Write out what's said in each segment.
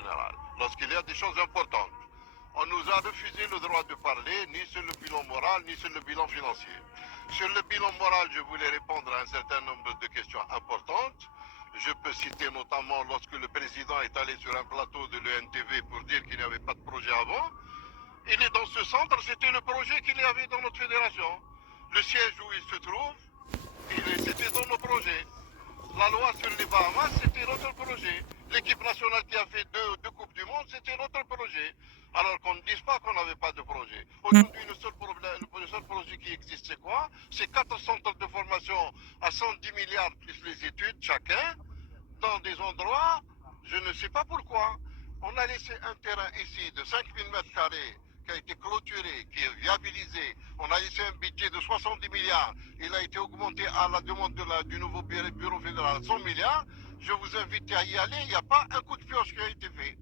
général, lorsqu'il y a des choses importantes. On nous a refusé le droit de parler, ni sur le bilan moral, ni sur le bilan financier. Sur le bilan moral, je voulais répondre à un certain nombre de questions importantes. Je peux citer notamment lorsque le président est allé sur un plateau de l'ENTV pour dire qu'il n'y avait pas de projet avant. Il est dans ce centre, c'était le projet qu'il y avait dans notre fédération. Le siège où il se trouve, c'était dans nos projets. La loi sur les Bahamas, c'était notre projet. L'équipe nationale qui a fait deux Coupes du Monde, c'était notre projet. Alors qu'on ne dise pas qu'on n'avait pas de projet. Aujourd'hui, le seul projet qui existe, c'est quoi? C'est 4 centres de formation à 110 milliards plus les études chacun, dans des endroits, je ne sais pas pourquoi. On a laissé un terrain ici de 5000 mètres carrés qui a été clôturé, qui est viabilisé. On a laissé un budget de 70 milliards. Il a été augmenté à la demande du nouveau bureau fédéral à 100 milliards. Je vous invite à y aller. Il n'y a pas un coup de pioche qui a été fait.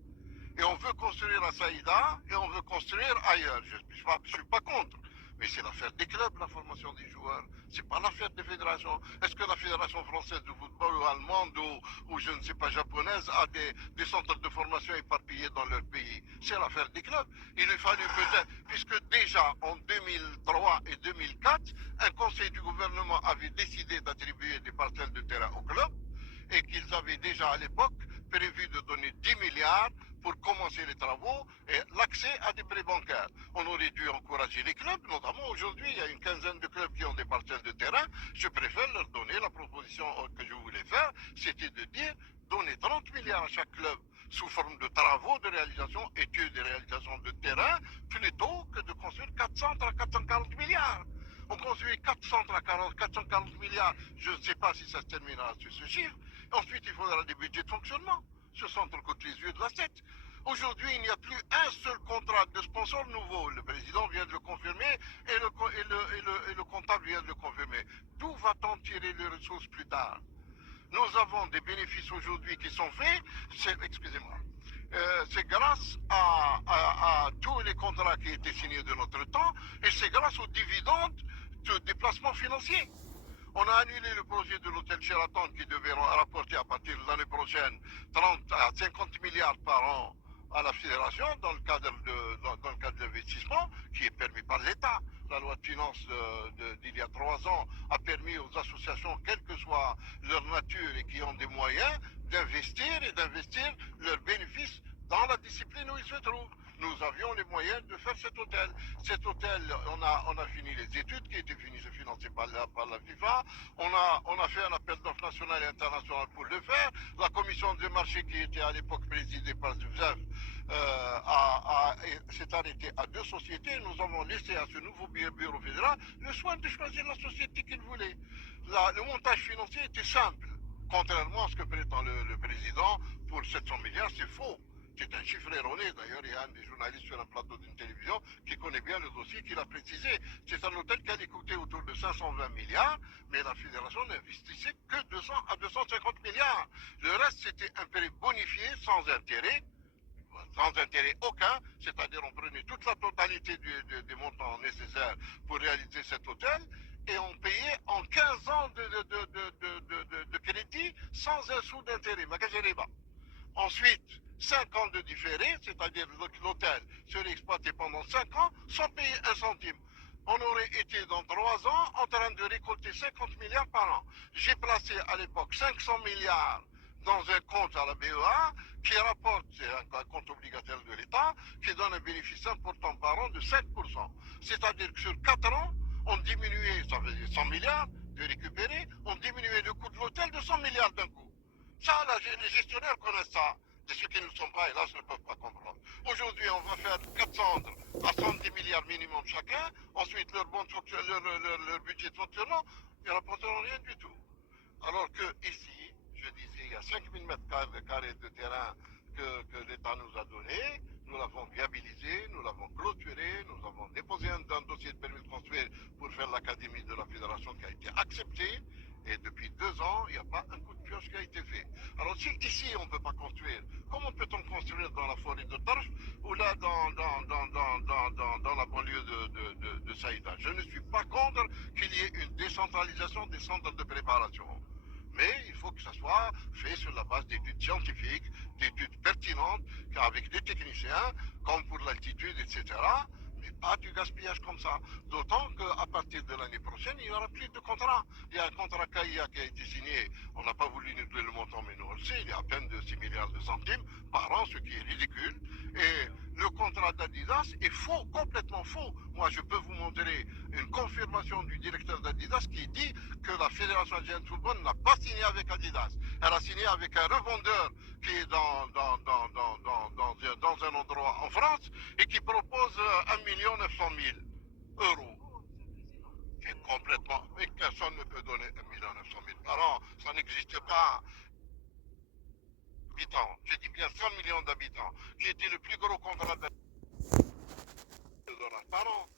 Et on veut construire à Saïda et on veut construire ailleurs. Je ne suis pas contre. Mais c'est l'affaire des clubs, la formation des joueurs. C'est pas l'affaire des fédérations. Est-ce que la fédération française de football ou allemande ou je ne sais pas japonaise a des centres de formation éparpillés dans leur pays? C'est l'affaire des clubs. Il a fallu peut-être, puisque déjà en 2003 et 2004, un conseil du gouvernement avait décidé d'attribuer des parcelles de terrain aux clubs et qu'ils avaient déjà à l'époque prévu de donner 10 milliards pour commencer les travaux et l'accès à des prêts bancaires. On aurait dû encourager les clubs, notamment aujourd'hui, il y a une quinzaine de clubs qui ont des parcelles de terrain. Je préfère leur donner la proposition que je voulais faire, c'était de dire donner 30 milliards à chaque club sous forme de travaux de réalisation, études de réalisation de terrain, plutôt que de construire 400 à 440 milliards. On construit 440 milliards, je ne sais pas si ça se terminera sur ce chiffre. Ensuite, il faudra des budgets de fonctionnement. Ce centre coûte les yeux de la tête. Aujourd'hui, il n'y a plus un seul contrat de sponsor nouveau. Le président vient de le confirmer et le comptable vient de le confirmer. D'où va-t-on tirer les ressources plus tard? Nous avons des bénéfices aujourd'hui qui sont faits, excusez-moi, c'est grâce à tous les contrats qui étaient signés de notre temps et c'est grâce aux dividendes de déplacements financiers. On a annulé le projet de l'hôtel Sheraton qui devait rapporter à partir de l'année prochaine 30 à 50 milliards par an à la fédération dans le cadre de l'investissement qui est permis par l'État. La loi de finances d'il y a 3 ans a permis aux associations, quelle que soit leur nature et qui ont des moyens, d'investir et d'investir leurs bénéfices dans la discipline où ils se trouvent. Nous avions les moyens de faire cet hôtel. Cet hôtel, on a fini les études qui étaient financées par la FIFA. On a fait un appel d'offres national et international pour le faire. La commission des marchés qui était à l'époque présidée par Zef s'est arrêtée à 2 sociétés. Nous avons laissé à ce nouveau bureau fédéral le soin de choisir la société qu'il voulait. Le montage financier était simple. Contrairement à ce que prétend le président, pour 700 milliards, c'est faux. C'est un chiffre erroné. D'ailleurs, il y a un des journalistes sur un plateau d'une télévision qui connaît bien le dossier, qui l'a précisé. C'est un hôtel qui allait coûter autour de 520 milliards, mais la fédération n'investissait que 200 à 250 milliards. Le reste, c'était un prêt bonifié, sans intérêt aucun, c'est-à-dire on prenait toute la totalité des montants nécessaires pour réaliser cet hôtel et on payait en 15 ans de crédit sans un sou d'intérêt. Ensuite, 5 ans de différé, c'est-à-dire l'hôtel serait exploité pendant 5 ans sans payer un centime. On aurait été dans 3 ans en train de récolter 50 milliards par an. J'ai placé à l'époque 500 milliards dans un compte à la BEA qui rapporte, c'est un compte obligataire de l'État, qui donne un bénéfice important par an de 5%. C'est-à-dire que sur 4 ans, on diminuait, ça faisait 100 milliards de récupérer, on diminuait le coût de l'hôtel de 100 milliards d'un coup. Ça, les gestionnaires connaissent ça. Et ceux qui ne sont pas, hélas, ne peuvent pas comprendre. Aujourd'hui, on va faire 4 centres à 110 milliards minimum chacun. Ensuite, leur budget de fonctionnement, ils ne rapporteront rien du tout. Alors que ici, je disais, il y a 5000 mètres carrés de terrain que l'État nous a donné. Nous l'avons viabilisé, nous l'avons clôturé, nous avons déposé un dossier de permis de construire pour faire l'académie de la fédération qui a été accepté. Et depuis 2 ans, il n'y a pas un coup de pioche qui a été fait. Alors si ici on ne peut pas construire, comment peut-on construire dans la forêt de Tarf ou là dans la banlieue de Saïda? Je ne suis pas contre qu'il y ait une décentralisation des centres de préparation. Mais il faut que ça soit fait sur la base d'études scientifiques, d'études pertinentes, avec des techniciens, comme pour l'altitude, etc. Mais pas du gaspillage comme ça. D'autant qu'à partir de l'année prochaine, il n'y aura plus de contrat. Il y a un contrat KIA qui a été signé. On n'a pas voulu nous donner le montant, mais nous on le sait. Il y a à peine de 6 milliards de centimes par an, ce qui est ridicule. Et le contrat d'Adidas est faux, complètement faux. Moi, je peux vous montrer une confirmation du directeur d'Adidas qui dit que la Fédération algérienne de football n'a pas signé avec Adidas. Elle a signé avec un revendeur qui est dans un endroit en France et qui propose 1 900 000 euros. C'est complètement... Mais personne ne peut donner 1 900 000 par an. Ça n'existe pas. Habitants. J'ai dit bien 100 millions d'habitants, qui était le plus gros contrat de dollars par an.